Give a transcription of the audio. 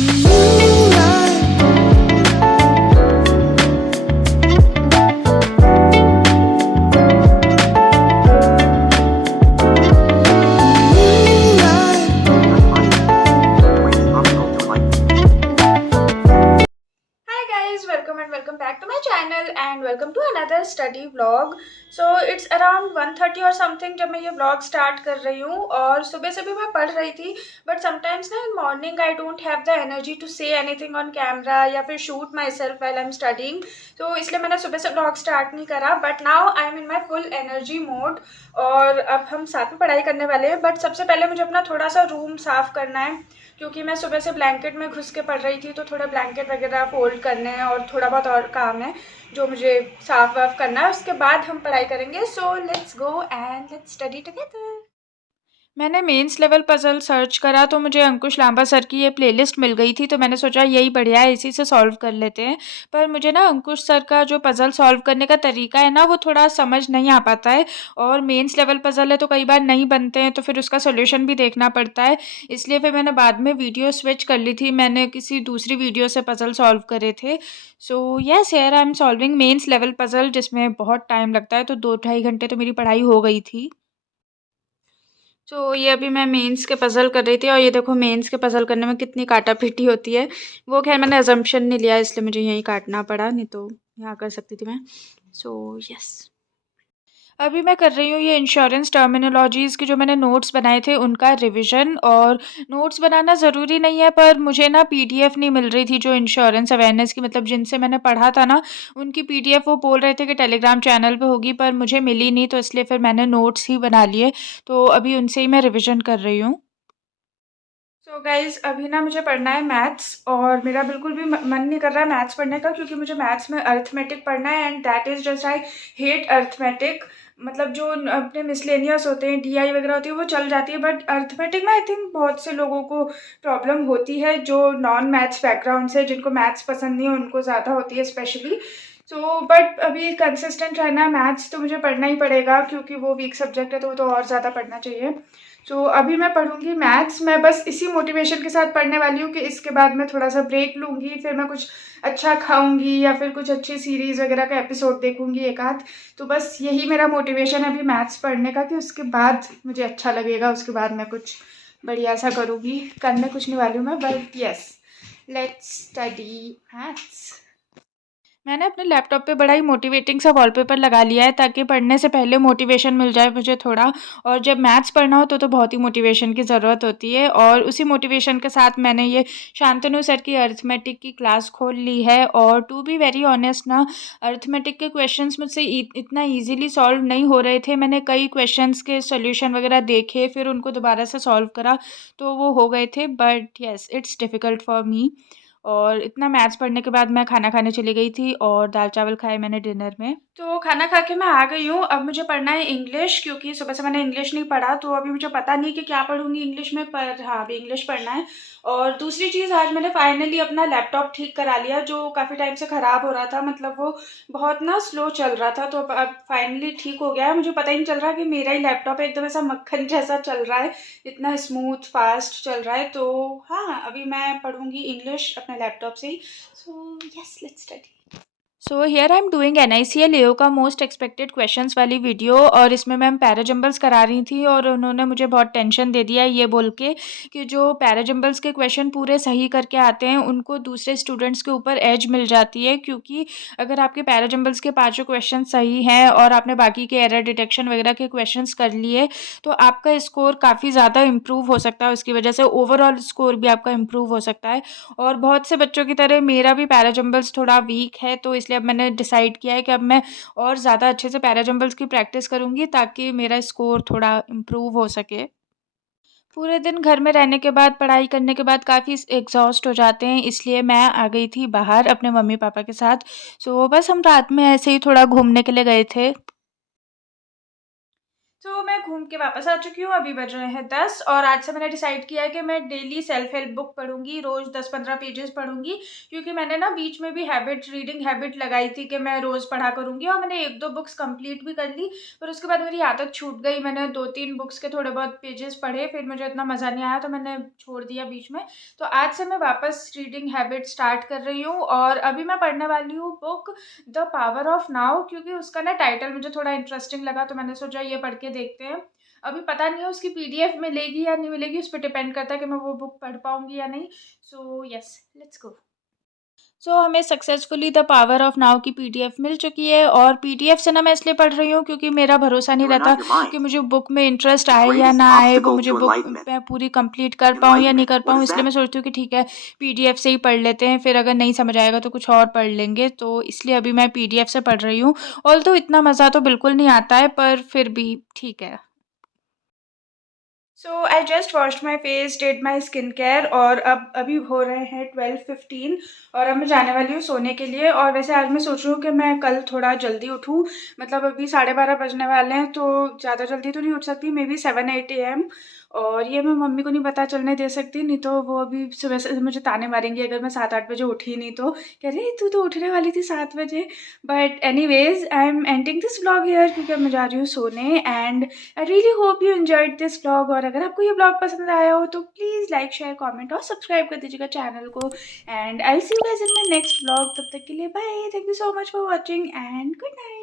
Hi guys, welcome and welcome back to my channel and welcome to another study vlog. So it's around 1:30 or something जब मैं ये vlog start कर रही हूँ और सुबह से भी मैं पढ़ रही थी but sometimes ना in morning I don't have the energy to say anything on camera या फिर shoot myself while I'm studying. तो इसलिए मैंने सुबह से vlog start नहीं करा but now I'm in my full energy mode और अब हम साथ में पढ़ाई करने वाले हैं but सबसे पहले मुझे अपना थोड़ा सा रूम साफ़ करना है क्योंकि मैं सुबह से ब्लैंकेट में घुस के पढ़ रही थी तो थोड़ा ब्लैंकेट वगैरह फोल्ड करने हैं और थोड़ा बहुत और काम है जो मुझे साफ वाफ करना है। उसके बाद हम पढ़ाई करेंगे। So let's go and let's study together. मैंने मेंस लेवल पज़ल सर्च करा तो मुझे अंकुश लांबा सर की ये प्लेलिस्ट मिल गई थी तो मैंने सोचा यही बढ़िया है, इसी से सॉल्व कर लेते हैं। पर मुझे ना अंकुश सर का जो पज़ल सॉल्व करने का तरीका है ना वो थोड़ा समझ नहीं आ पाता है और मेंस लेवल पज़ल है तो कई बार नहीं बनते हैं तो फिर उसका सॉल्यूशन भी देखना पड़ता है। इसलिए फिर मैंने बाद में वीडियो स्विच कर ली थी, मैंने किसी दूसरी वीडियो से पज़ल सॉल्व करे थे। So yes here I am solving men's level puzzle जिसमें बहुत टाइम लगता है तो 2 ढाई घंटे तो मेरी पढ़ाई हो गई थी। तो ये अभी मैं मेंस के पज़ल कर रही थी और ये देखो मेंस के पज़ल करने में कितनी काटा-पीटी होती है। वो ख़ैर मैंने असम्पशन नहीं लिया इसलिए मुझे यहीं काटना पड़ा, नहीं तो यहाँ कर सकती थी मैं। So yes. अभी मैं कर रही हूँ ये इंश्योरेंस टर्मिनोलॉजीज़ के जो मैंने नोट्स बनाए थे उनका रिविज़न और नोट्स बनाना ज़रूरी नहीं है पर मुझे ना पीडीएफ नहीं मिल रही थी जो इंश्योरेंस अवेयरनेस की मतलब जिनसे मैंने पढ़ा था ना, उनकी पीडीएफ वो बोल रहे थे कि टेलीग्राम चैनल पे होगी पर मुझे मिली नहीं तो इसलिए फिर मैंने नोट्स ही बना लिए। तो अभी उनसे ही मैं रिविज़न कर रही हूँ। सो गाइज़ अभी ना मुझे पढ़ना है मैथ्स और मेरा बिल्कुल भी मन नहीं कर रहा है मैथ्स पढ़ने का क्योंकि मुझे मैथ्स में अरिथमेटिक पढ़ना है and that is just I hate arithmetic. मतलब जो अपने मिसलेनियस होते हैं डीआई वगैरह होती है वो चल जाती है बट अरिथमेटिक में आई थिंक बहुत से लोगों को प्रॉब्लम होती है जो नॉन मैथ्स बैकग्राउंड से जिनको मैथ्स पसंद नहीं है उनको ज़्यादा होती है स्पेशली। तो बट अभी कंसिस्टेंट रहना है मैथ्स तो मुझे पढ़ना ही पड़ेगा क्योंकि वो वीक सब्जेक्ट है तो वो तो और ज़्यादा पढ़ना चाहिए। तो अभी मैं पढ़ूँगी मैथ्स, मैं बस इसी मोटिवेशन के साथ पढ़ने वाली हूँ कि इसके बाद मैं थोड़ा-सा ब्रेक लूँगी, फिर मैं कुछ अच्छा खाऊँगी या फिर कुछ अच्छी सीरीज़ वगैरह का एपिसोड देखूँगी एक आध। तो बस यही मेरा मोटिवेशन है अभी मैथ्स पढ़ने का कि उसके बाद मुझे अच्छा लगेगा, उसके बाद मैं कुछ बढ़िया-सा करूँगी। करने कुछ नहीं वाली हूँ मैं but yes, let's study maths. मैंने अपने लैपटॉप पे बड़ा ही मोटिवेटिंग सा वॉलपेपर लगा लिया है ताकि पढ़ने से पहले मोटिवेशन मिल जाए मुझे थोड़ा और जब मैथ्स पढ़ना हो तो बहुत ही मोटिवेशन की ज़रूरत होती है और उसी मोटिवेशन के साथ मैंने ये शांतनु सर की अरिथमेटिक की क्लास खोल ली है और टू बी वेरी ऑनेस्ट ना अरिथमेटिक के क्वेश्चंस मुझसे इतना ईजिली सॉल्व नहीं हो रहे थे। मैंने कई क्वेश्चंस के सोल्यूशन वगैरह देखे फिर उनको दोबारा से सॉल्व करा तो वो हो गए थे but yes it's difficult for me. और इतना मैथ्स पढ़ने के बाद मैं खाना खाने चली गई थी और दाल-चावल खाए मैंने डिनर में। तो खाना खा के मैं आ गई हूँ, अब मुझे पढ़ना है इंग्लिश क्योंकि सुबह से मैंने इंग्लिश नहीं पढ़ा तो अभी मुझे पता नहीं कि क्या पढ़ूँगी इंग्लिश में पर हाँ, अभी इंग्लिश पढ़ना है। और दूसरी चीज़ आज मैंने फाइनली अपना लैपटॉप ठीक करा लिया जो काफ़ी टाइम से ख़राब हो रहा था मतलब वो बहुत ना स्लो चल रहा था तो अब फाइनली ठीक हो गया है। मुझे पता ही नहीं चल रहा कि मेरा ही लैपटॉप है एकदम ऐसा मक्खन जैसा चल रहा है, इतना स्मूथ फास्ट चल रहा है। तो हाँ, अभी मैं पढ़ूँगी इंग्लिश अपने लैपटॉप से ही। So yes let's study. So here I am doing NICL AO का मोस्ट एक्सपेक्टेड क्वेश्चंस वाली वीडियो और इसमें मैम पैराजम्बल्स करा रही थी और उन्होंने मुझे बहुत टेंशन दे दिया ये बोल के कि जो पैराजम्बल्स के क्वेश्चन पूरे सही करके आते हैं उनको दूसरे स्टूडेंट्स के ऊपर एज मिल जाती है क्योंकि अगर आपके पैराजम्बल्स के पाँचों क्वेश्चन सही हैं और आपने बाकी के एरर डिटेक्शन वगैरह के क्वेश्चंस कर लिए तो आपका स्कोर काफ़ी ज़्यादा इम्प्रूव हो सकता है, उसकी वजह से ओवरऑल स्कोर भी आपका इम्प्रूव हो सकता है। और बहुत से बच्चों की तरह मेरा भी पैराजम्बल्स थोड़ा वीक है तो इसलिए अब मैंने डिसाइड किया है कि अब मैं और ज़्यादा अच्छे से पैराजम्बल्स की प्रैक्टिस करूँगी ताकि मेरा स्कोर थोड़ा इम्प्रूव हो सके। पूरे दिन घर में रहने के बाद, पढ़ाई करने के बाद काफ़ी एग्ज़ॉस्ट हो जाते हैं इसलिए मैं आ गई थी बाहर अपने मम्मी-पापा के साथ। सो बस हम रात में ऐसे ही थोड़ा घूमने के लिए गए थे। तो मैं घूम के वापस आ चुकी हूँ, अभी बज रहे हैं 10 और आज से मैंने डिसाइड किया है कि मैं डेली सेल्फ हेल्प बुक पढ़ूंगी, रोज़ 10-15 पेजेस पढ़ूंगी। क्योंकि मैंने ना बीच में भी रीडिंग हैबिट लगाई थी कि मैं रोज़ पढ़ा करूंगी और मैंने 1-2 बुक्स कंप्लीट भी कर ली। पर उसके बाद मेरी आदत छूट गई, मैंने 2-3 बुक्स के थोड़े बहुत पेजेस पढ़े, फिर मुझे इतना मज़ा नहीं आया तो मैंने छोड़ दिया बीच में। तो आज से मैं वापस रीडिंग हैबिट स्टार्ट कर रही हूँ और अभी मैं पढ़ने वाली हूँ book the power of now, क्योंकि उसका ना टाइटल मुझे थोड़ा इंटरेस्टिंग लगा तो मैंने सोचा ये पढ़ के देखते हैं। अभी पता नहीं है उसकी पीडीएफ मिलेगी या नहीं मिलेगी, उस पर डिपेंड करता है कि मैं वो बुक पढ़ पाऊंगी या नहीं। So yes, let's go. हमें successfully the power of now की पीडीएफ मिल चुकी है और पीडीएफ से ना मैं इसलिए पढ़ रही हूँ क्योंकि मेरा भरोसा नहीं रहता कि मुझे बुक में इंटरेस्ट आए या ना आए, वो मुझे बुक मैं पूरी कंप्लीट कर पाऊँ या नहीं कर पाऊँ। इसलिए मैं सोचती हूँ कि ठीक है, पीडीएफ से ही पढ़ लेते हैं, फिर अगर नहीं समझ आएगा तो कुछ और पढ़ लेंगे। तो इसलिए अभी मैं पीडीएफ से पढ़ रही हूँ। ऑल तो इतना मज़ा तो बिल्कुल नहीं आता है, पर फिर भी ठीक है। So I just washed my face, did my skin care और अब अभी हो रहे हैं 12:15 और अब मैं जाने वाली हूँ सोने के लिए। और वैसे आज मैं सोच रही हूँ कि मैं कल थोड़ा जल्दी उठूँ, मतलब अभी 12:30 बजने वाले हैं तो ज़्यादा जल्दी तो नहीं उठ सकती, मे बी 7-8 AM। और ये मैं मम्मी को नहीं पता चलने दे सकती, नहीं तो वो अभी सुबह से मुझे ताने मारेंगी अगर मैं 7-8 बजे उठी नहीं तो। कह रही तू तो उठने वाली थी 7 बजे। But anyways I am ending this vlog here क्योंकि अब मैं जा रही हूँ सोने। And I really hope you enjoyed this vlog और अगर आपको ये व्लॉग पसंद आया हो तो प्लीज़ लाइक शेयर कमेंट और सब्सक्राइब कर दीजिएगा चैनल को। And I will see you guys in my next vlog. तब तक के लिए bye, thank you so much for watching and good night.